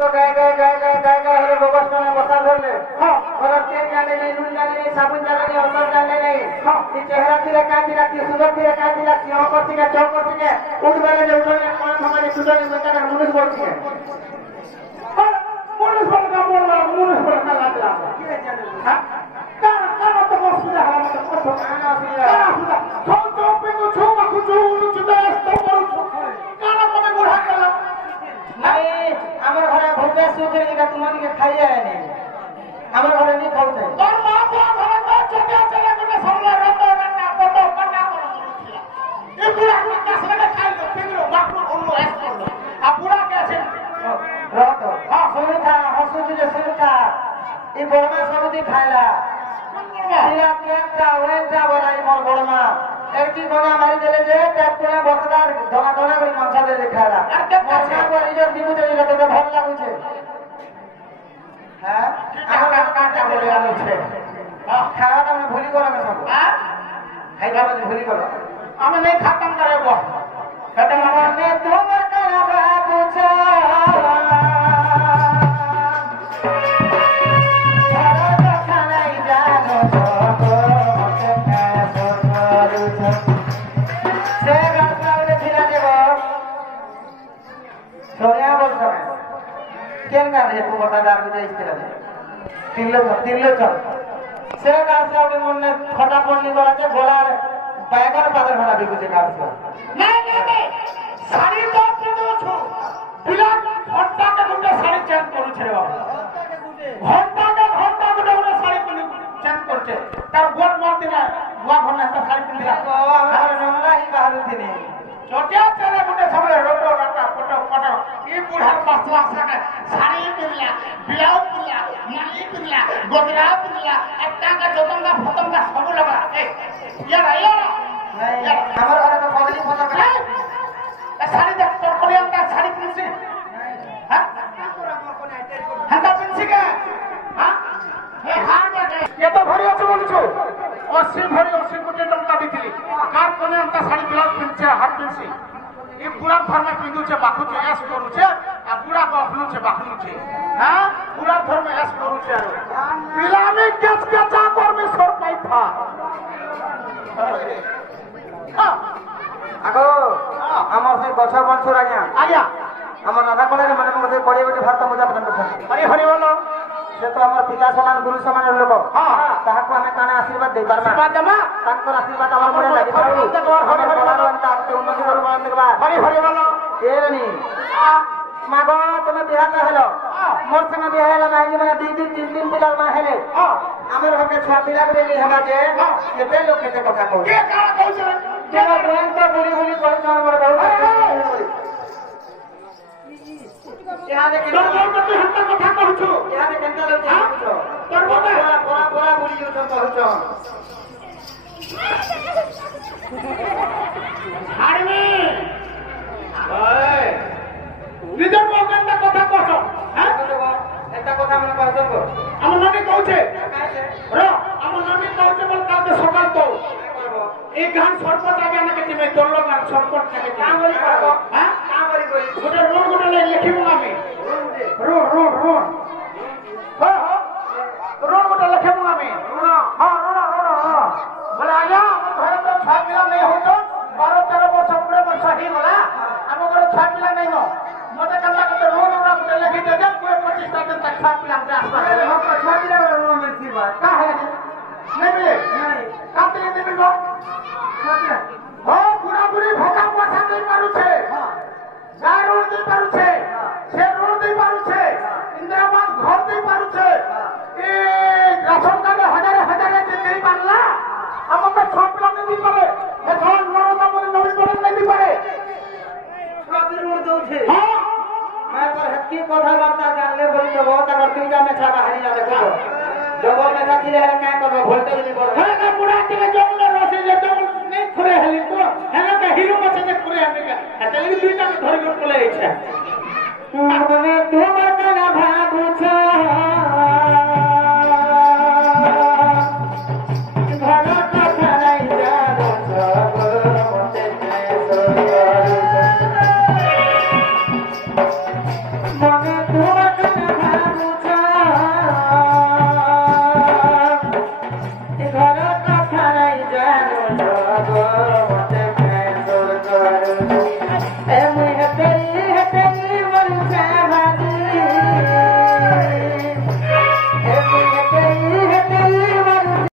তো গায়ে গায়ে গায়ে গায়ে গায়ে গায়ে হলে গোবর্ধনে বসা ধরলে ঘরের তেল জানে নেই, নুন জানে নেই, সাবুন জানে নেই, অসর জানে নেই, এই চেহারা থেকে কাঁদি রাখছি, সুন্দর থেকে কাঁদি রাখছি, অকর থেকে চকর থেকে উঠবেলে যে উঠলে কোন সময় সুন্দর মেটাকে মুনিশ বলছি মুনিশ বলে না বলবো মুনিশ বলে না লাগলা হ্যাঁ কানা তো অসুবিধা হয় না কত কানা অসুবিধা ছোট পেগো ছোমা কুচু উলুচু দেশ তো করছো কানা মনে বুড়া গেলা নাই আমার ঘরে ভূতে সুখে যেটা তোমাকে খাই যায় না আমার ঘরে নি খাওতে তোর মা বাবা ঘরে তো ছোট ছেলে গুলো সামনে রান্না রান্না কত পান্না করে ছিল এই বুড়া গুলো কাছে খাইলো পেগলো বাকু হলো এস করলো আর বুড়া কে আছে রত হ্যাঁ সুরুথা হসুজি যে সুরুথা এই বড়মা সবদি খাইলা ইয়া কেনটা ওয়েনটা বলাই মোর বড়মা একটি গনা মারি দিলে যে ট্যাপকুনা বসদার ধনা ধনা করে মাংসা দিয়ে খাইলা আর কেনটা করে ইজন দিবুতে দিলে তো ভালো লাগুছে হ্যাঁ আমার কাটা বলে আনছে খাওয়াটা আমি ভুলি করো না সব হ্যাঁ খাইটা আমি ভুলি করো আমি নেই খাতাম করে বল খাতাম মানে তোমার কানা বাবুছা কেন গানে তু বটাদার বুঝে ইস্তেরা তিনলে চল সে গাছে আপনি মনে ফটা পড়লি বলাছে গোলার পায়গার পাদের ভাড়া বিকুছে গাছ নাই নাই শাড়ি তো পিঁধুছু পিলা ঘন্টাকে গুটে শাড়ি চেঞ্জ করুছে রে বাবা ঘন্টা গুটে শাড়ি চেঞ্জ করছে তার গোল মার দিনা গোয়া ঘন্টা একটা শাড়ি পিঁধিলা আমার নোংরা হি বাহারু দিনে छोटे चले गुटे सबले रोटो राटा फोटो फोटो ई बुढ़ार पासला सके साड़ी पिनला ब्लाउज पिनला माली पिनला गोदरा पिनला अट्टा का जोतंगा फतंगा सब लगा ए यार नहीं हमर घरे में पगली फोटो करे ए साड़ी देख तोर कोने अंका साड़ी पिनसी हां हंता पिनसी के हां ए हार जाके ये तो भरी আছে বলছো 80 भरी 80 কোটি টাকা দিছিলি কার কোনে अंका साड़ी ब्लाउज पिनছে हाथ पिनसी ये पूरा घर में पिंदुचे बाखुचे एस करूचे आ पूरा बखलुचे बाखलुचे हां पूरा घर में एस करूचे पिलामी केच केचा करमी सर पाइथा আগো আমার সেই বছর বংশর আজ্ঞা আমার রাধা কলের মানে মধ্যে পড়ে বেটি ভাত মজা প্রদান করছে হরি হরি বলো সে তো আমার পিতা সমান গুরু সমান লোক তাহাকে আমি কানে আশীর্বাদ দেই পারমা আশীর্বাদ দেমা তাঙ্কর আশীর্বাদ আমার মনে লাগি উন্নতি করব দেখবা হরি হরি বলো এরনি মাগো তুমি বিহার না হলো মোর সঙ্গে বিহার হলো না মানে 2 দিন 3 দিন পিলার মা হেলে আমার হকে ছ পিলার বেলি হেলা যে কেতে লোক কেতে কথা কই কে কারা কইছে যে বলেন তো বলি বলি কই আমার বড় यहाँ देखिए तो हत्ता कथा कहूछु यहाँ देखिए केनता लोग कहूछु तोर बोले बड़ा बड़ा बोली जो कहूछु हाड़मी ओए निजर मौकांता कथा कहছো হ্যাঁ একটা কথা মনে कहছো গো আমার নবী কইছে র আমার নবী কইছে বল কালকে সকাল তো এই গান সরপট আগে আমাকে দিবে তোরলো গান সরপট থেকে কা বলি করব হ্যাঁ কা বলি কই গোটে রোড গোটে লিখিব আমি रोड रोड रोड हो हो रोड गोटे लिखेबू आमी हां रोड रोड रोड बोले आया घर तो छा पिला नहीं होतो 12 13 वर्ष पूरे वर्ष ही होला हम घर छा पिला नहीं हो मते कल्ला के रोड रोड गोटे लिखि दे दे पूरे 25 दिन तक छा पिला के आसपास हम तो छा पिला रोड में सी बात का है नहीं मिले नहीं काते नहीं मिलो हो पूरा पूरी भका पसा नहीं मारू छे गाय रोड नहीं पारू छे से रोड नहीं पारू छे इंदिराबाद घर नहीं पारू छे ए राशन कार्ड हजारे हजारे दिन नहीं पारला हमको छपला नहीं पारे ए जोन नरता बोले नवी बोले नहीं पारे प्रति रोड दो छे हां मैं पर हक्की कथा वार्ता जानले बोली तो बहुत अगर तुमका में छा बाहरी ना देखो जब में था खिले है काय करबो वोल्टेज नहीं बढ़ है ना बुढ़ा के जंगल रसे जे जंगल नहीं खुरे हली को है ना का हीरो मचे ने खुरे हमे का चली दुईटा में धरि को बोले इच्छा मने तुम्हार काना भागु छ घर कथा नहीं जानो छ मते मने बड़ा